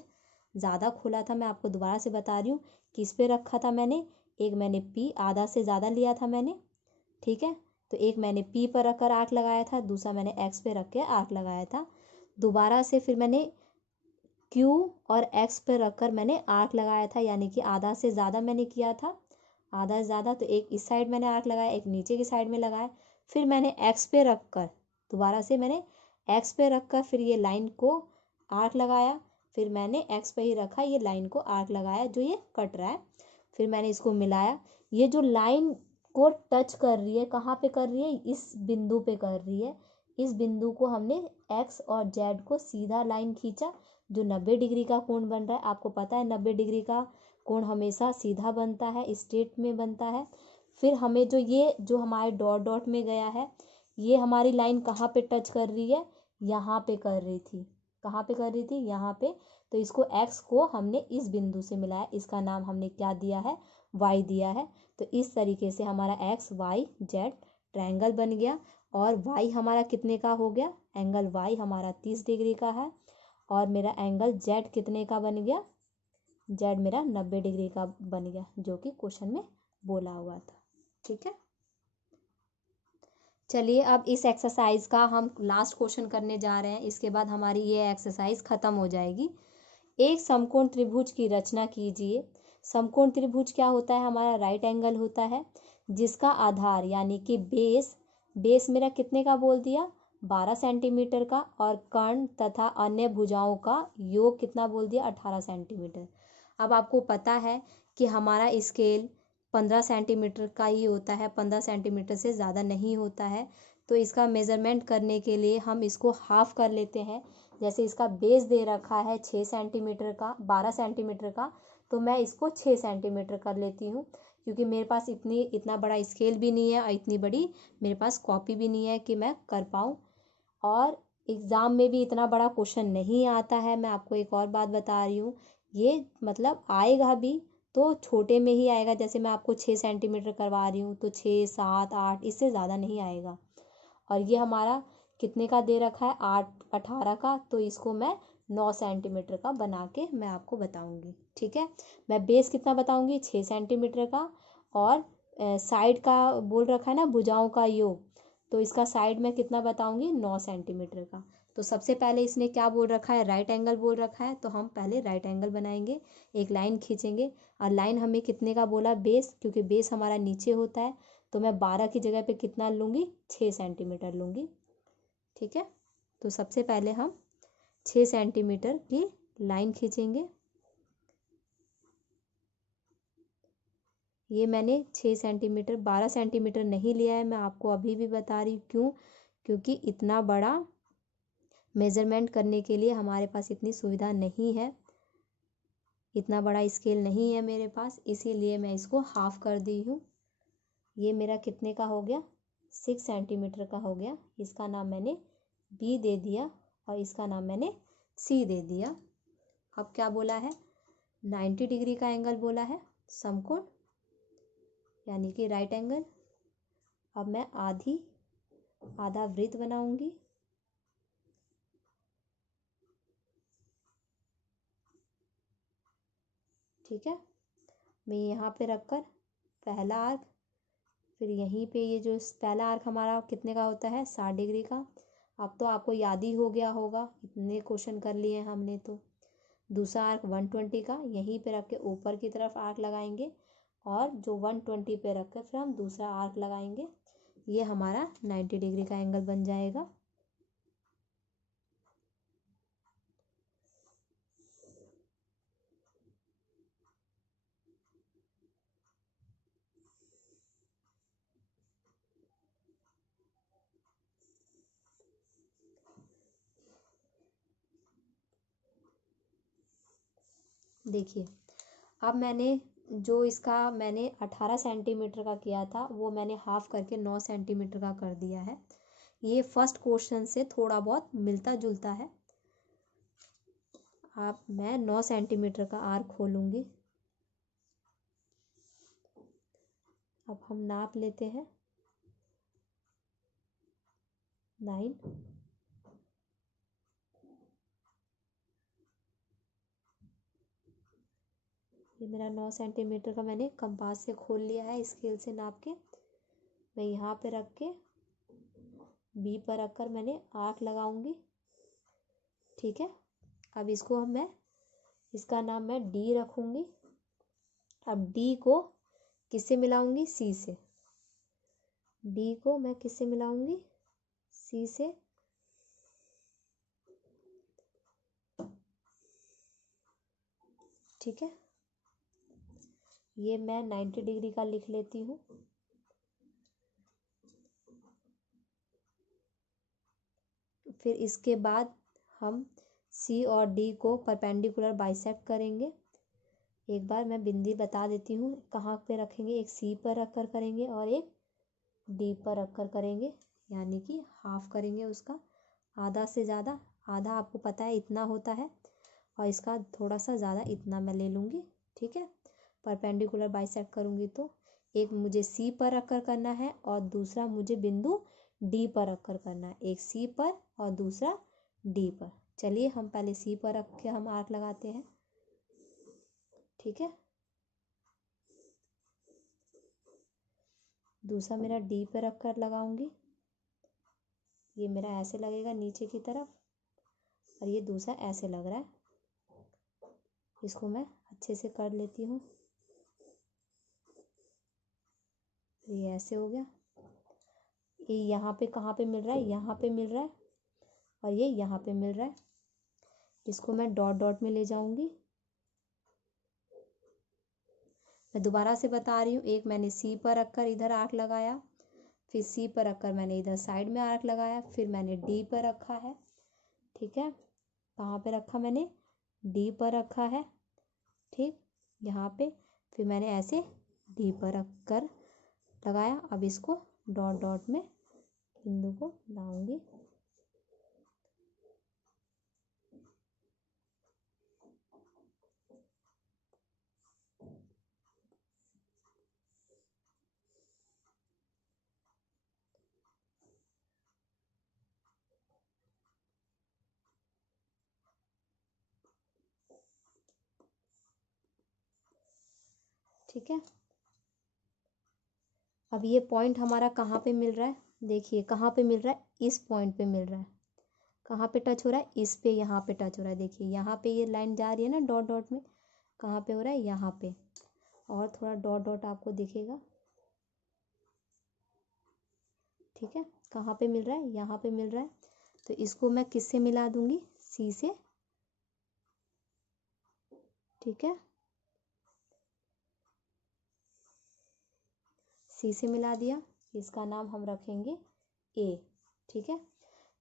ज़्यादा खोला था। मैं आपको दोबारा से बता रही हूँ किस पे रखा था मैंने, एक मैंने पी आधा से ज़्यादा लिया था मैंने। ठीक है, तो एक मैंने पी पर रखकर आर्क लगाया था, दूसरा मैंने एक्स पे रख के आर्क लगाया था। दोबारा से फिर मैंने क्यू और एक्स पे रखकर मैंने आर्क लगाया था, यानी कि आधा से ज़्यादा मैंने किया था, आधा से ज़्यादा। तो एक इस साइड मैंने आर्क लगाया, एक नीचे की साइड में लगाया। फिर मैंने एक्स पे रखकर दोबारा से मैंने एक्स पे रखकर फिर ये लाइन को आर्क लगाया, फिर मैंने एक्स पे ही रखा, ये लाइन को आर्क लगाया जो ये कट रहा है। फिर मैंने इसको मिलाया, ये जो लाइन को टच कर रही है कहाँ पे कर रही है, इस बिंदु पे कर रही है। इस बिंदु को हमने एक्स और जेड को सीधा लाइन खींचा जो 90 डिग्री का कोण बन रहा है। आपको पता है 90 डिग्री का कोण हमेशा सीधा बनता है, स्ट्रेट में बनता है। फिर हमें जो ये जो हमारे डॉट डॉट में गया है, ये हमारी लाइन कहाँ पे टच कर रही है, यहाँ पे कर रही थी। कहाँ पे कर रही थी, यहाँ पे। तो इसको एक्स को हमने इस बिंदु से मिलाया, इसका नाम हमने क्या दिया है, वाई दिया है। तो इस तरीके से हमारा एक्स वाई जेड ट्रायंगल बन गया। और वाई हमारा कितने का हो गया, एंगल वाई हमारा 30 डिग्री का है, और मेरा एंगल जेड कितने का बन गया, जेड मेरा 90 डिग्री का बन गया, जो कि क्वेश्चन में बोला हुआ था। ठीक है, चलिए अब इस एक्सरसाइज का हम लास्ट क्वेश्चन करने जा रहे हैं, इसके बाद हमारी ये एक्सरसाइज खत्म हो जाएगी। एक समकोण त्रिभुज की रचना कीजिए। समकोण त्रिभुज क्या होता है, हमारा राइट एंगल होता है, जिसका आधार यानी कि बेस मेरा कितने का बोल दिया, 12 सेंटीमीटर का, और कर्ण तथा अन्य भुजाओं का योग कितना बोल दिया, 18 सेंटीमीटर। अब आपको पता है कि हमारा स्केल 15 सेंटीमीटर का ही होता है, 15 सेंटीमीटर से ज़्यादा नहीं होता है। तो इसका मेज़रमेंट करने के लिए हम इसको हाफ कर लेते हैं। जैसे इसका बेस दे रखा है 6 सेंटीमीटर का, 12 सेंटीमीटर का, तो मैं इसको 6 सेंटीमीटर कर लेती हूँ, क्योंकि मेरे पास इतना बड़ा स्केल भी नहीं है और इतनी बड़ी मेरे पास कॉपी भी नहीं है कि मैं कर पाऊँ। और एग्ज़ाम में भी इतना बड़ा क्वेश्चन नहीं आता है। मैं आपको एक और बात बता रही हूँ, ये मतलब आएगा भी तो छोटे में ही आएगा। जैसे मैं आपको 6 सेंटीमीटर करवा रही हूँ तो 6 7 8 इससे ज़्यादा नहीं आएगा। और ये हमारा कितने का दे रखा है, 18 का, तो इसको मैं 9 सेंटीमीटर का बना के मैं आपको बताऊंगी। ठीक है, मैं बेस कितना बताऊंगी, 6 सेंटीमीटर का, और साइड का बोल रखा है ना भुजाओं का योग, तो इसका साइड में कितना बताऊंगी, 9 सेंटीमीटर का। तो सबसे पहले इसने क्या बोल रखा है, राइट एंगल बोल रखा है, तो हम पहले राइट एंगल बनाएंगे, एक लाइन खींचेंगे। और लाइन हमें कितने का बोला, बेस, क्योंकि बेस हमारा नीचे होता है, तो मैं 12 की जगह पे कितना लूँगी, 6 सेंटीमीटर लूँगी। ठीक है, तो सबसे पहले हम 6 सेंटीमीटर की लाइन खींचेंगे। ये मैंने 6 सेंटीमीटर, 12 सेंटीमीटर नहीं लिया है, मैं आपको अभी भी बता रही हूँ क्यों, क्योंकि इतना बड़ा मेज़रमेंट करने के लिए हमारे पास इतनी सुविधा नहीं है, इतना बड़ा स्केल नहीं है मेरे पास, इसीलिए मैं इसको हाफ कर दी हूँ। ये मेरा कितने का हो गया, 6 सेंटीमीटर का हो गया। इसका नाम मैंने बी दे दिया और इसका नाम मैंने सी दे दिया। अब क्या बोला है, 90 डिग्री का एंगल बोला है समकोण, यानी कि राइट एंगल। अब मैं आधा वृत्त बनाऊंगी। ठीक है। मैं यहाँ पे रखकर पहला आर्क, फिर यहीं पे ये जो पहला आर्क हमारा कितने का होता है 60 डिग्री का। अब तो आपको याद ही हो गया होगा, इतने क्वेश्चन कर लिए हैं हमने। तो दूसरा आर्क 120 का यहीं पे रख के ऊपर की तरफ आर्क लगाएंगे और जो 120 पे रख कर फिर हम दूसरा आर्क लगाएंगे। ये हमारा 90 डिग्री का एंगल बन जाएगा। देखिए अब मैंने जो इसका मैंने 18 सेंटीमीटर का किया था वो मैंने हाफ करके 9 सेंटीमीटर का कर दिया है। ये फर्स्ट क्वेश्चन से थोड़ा बहुत मिलता जुलता है। आप मैं 9 सेंटीमीटर का आर्क खोलूंगी। अब हम नाप लेते हैं 9। ये मेरा 9 सेंटीमीटर का मैंने कंपास से खोल लिया है, स्केल से नाप के। मैं यहाँ पे रख के बी पर रखकर मैंने आर्क लगाऊंगी। ठीक है। अब इसको मैं इसका नाम मैं डी रखूंगी। अब डी को किससे मिलाऊंगी? सी से। डी को मैं किससे मिलाऊंगी? सी से। ठीक है। ये मैं 90 डिग्री का लिख लेती हूँ। फिर इसके बाद हम सी और डी को परपेंडिकुलर बाइसेक्ट करेंगे। एक बार मैं बिंदी बता देती हूँ कहाँ पे रखेंगे। एक सी पर रखकर करेंगे और एक डी पर रखकर करेंगे, यानी कि हाफ करेंगे उसका, आधा से ज़्यादा। आधा आपको पता है इतना होता है और इसका थोड़ा सा ज़्यादा इतना मैं ले लूँगी। ठीक है। परपेंडिकुलर बाइसेक्ट करूँगी तो एक मुझे सी पर रखकर करना है और दूसरा मुझे बिंदु डी पर रखकर करना है। एक सी पर और दूसरा डी पर। चलिए हम पहले सी पर रख के हम आर्क लगाते हैं। ठीक है। दूसरा मेरा डी पर रख कर लगाऊंगी। ये मेरा ऐसे लगेगा नीचे की तरफ और ये दूसरा ऐसे लग रहा है। इसको मैं अच्छे से कर लेती हूँ। ये ऐसे हो गया। ये यहाँ पे कहाँ पे मिल रहा है? यहाँ पे मिल रहा है और ये यहाँ पे मिल रहा है। इसको मैं डॉट डॉट में ले जाऊंगी। मैं दोबारा से बता रही हूँ, एक मैंने सी पर रखकर इधर आर्क लगाया, फिर सी पर रखकर मैंने इधर साइड में आर्क लगाया, फिर मैंने डी पर रखा है। ठीक है। कहाँ पे रखा? मैंने डी पर रखा है। ठीक, यहाँ पे फिर मैंने ऐसे डी पर रख कर लगाया। अब इसको डॉट डॉट में बिंदु को लाऊंगी। ठीक है। अब ये पॉइंट हमारा कहाँ पे मिल रहा है? देखिए कहाँ पे मिल रहा है? इस पॉइंट पे मिल रहा है। कहाँ पे टच हो रहा है? इस पे, यहाँ पे टच हो रहा है। देखिए यहाँ पे ये लाइन जा रही है ना डॉट डॉट में, कहाँ पे हो रहा है? यहाँ पे। और थोड़ा डॉट डॉट आपको दिखेगा। ठीक है। कहाँ पे मिल रहा है? यहाँ पे मिल रहा है। तो इसको मैं किससे मिला दूंगी? सी से। ठीक है। सी से मिला दिया। इसका नाम हम रखेंगे ए। ठीक है।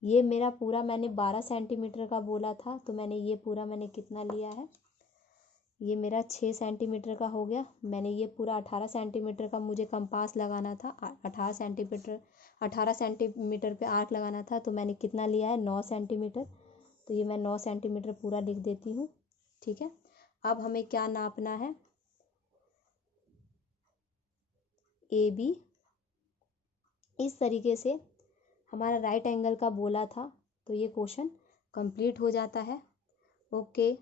ये मेरा पूरा मैंने 12 सेंटीमीटर का बोला था, तो मैंने ये पूरा मैंने कितना लिया है? ये मेरा 6 सेंटीमीटर का हो गया। मैंने ये पूरा 18 सेंटीमीटर का मुझे कंपास लगाना था। 18 सेंटीमीटर पे आर्क लगाना था, तो मैंने कितना लिया है? 9 सेंटीमीटर। तो ये मैं 9 सेंटीमीटर पूरा लिख देती हूँ। ठीक है। अब हमें क्या नापना है? A B. इस तरीके से हमारा राइट एंगल का बोला था, तो ये क्वेश्चन कंप्लीट हो जाता है। Okay,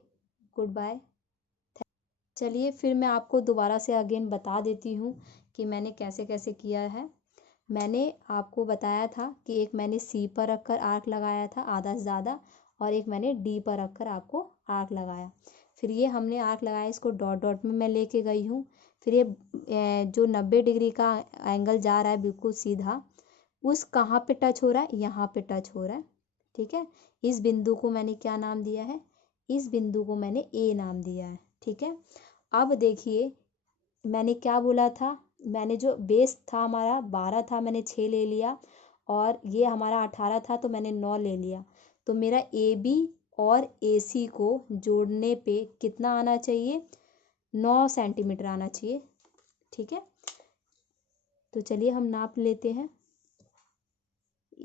goodbye. चलिए फिर मैं आपको दोबारा से अगेन बता देती हूँ कि मैंने कैसे कैसे किया है। मैंने आपको बताया था कि एक मैंने सी पर रखकर आर्क लगाया था आधा से ज़्यादा, और एक मैंने डी पर रखकर आपको आर्क लगाया। फिर ये हमने आर्क लगाया, इसको डॉट डॉट में मैं लेके गई हूँ। फिर ये जो 90 डिग्री का एंगल जा रहा है बिल्कुल सीधा, उस कहाँ पे टच हो रहा है, यहाँ पे टच हो रहा है। ठीक है, इस बिंदु को मैंने क्या नाम दिया है, इस बिंदु को मैंने ए नाम दिया है। ठीक है, अब देखिए मैंने क्या बोला था, मैंने जो बेस था हमारा 12 था, मैंने 6 ले लिया, और ये हमारा 18 था तो मैंने 9 ले लिया। तो मेरा ए बी और ए सी को जोड़ने पे कितना आना चाहिए, 9 सेंटीमीटर आना चाहिए। ठीक है, तो चलिए हम नाप लेते हैं।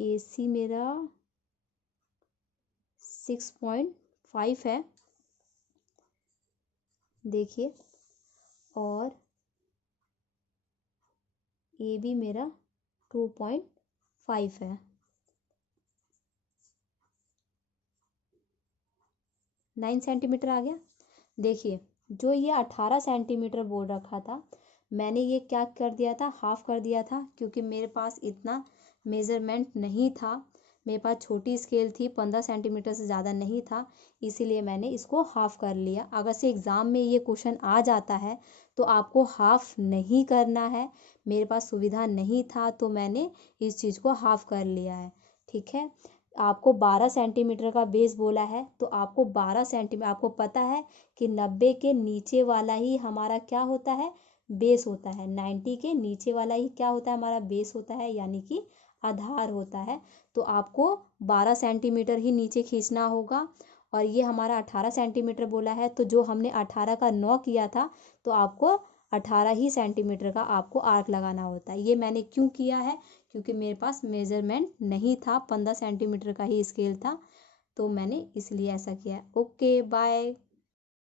ए सी मेरा 6.5 है, देखिए, और ए बी मेरा 2.5 है। 9 सेंटीमीटर आ गया। देखिए जो ये 18 सेंटीमीटर बोल रखा था, मैंने ये क्या कर दिया था, हाफ कर दिया था, क्योंकि मेरे पास इतना मेज़रमेंट नहीं था, मेरे पास छोटी स्केल थी, 15 सेंटीमीटर से ज़्यादा नहीं था, इसीलिए मैंने इसको हाफ कर लिया। अगर से एग्ज़ाम में ये क्वेश्चन आ जाता है तो आपको हाफ नहीं करना है, मेरे पास सुविधा नहीं था तो मैंने इस चीज़ को हाफ कर लिया है। ठीक है, आपको 12 सेंटीमीटर का बेस बोला है, तो आपको 12 सेंटीमीटर, आपको पता है कि 90 के नीचे वाला ही हमारा क्या होता है, बेस होता है। 90 के नीचे वाला ही क्या होता है, हमारा बेस होता है, यानी कि आधार होता है। तो आपको 12 सेंटीमीटर ही नीचे खींचना होगा, और ये हमारा 18 सेंटीमीटर बोला है, तो जो हमने 18 का 9 किया था, तो आपको 18 ही सेंटीमीटर का आपको आर्क लगाना होता है। ये मैंने क्यों किया है, क्योंकि मेरे पास मेज़रमेंट नहीं था, 15 सेंटीमीटर का ही स्केल था, तो मैंने इसलिए ऐसा किया। Okay bye.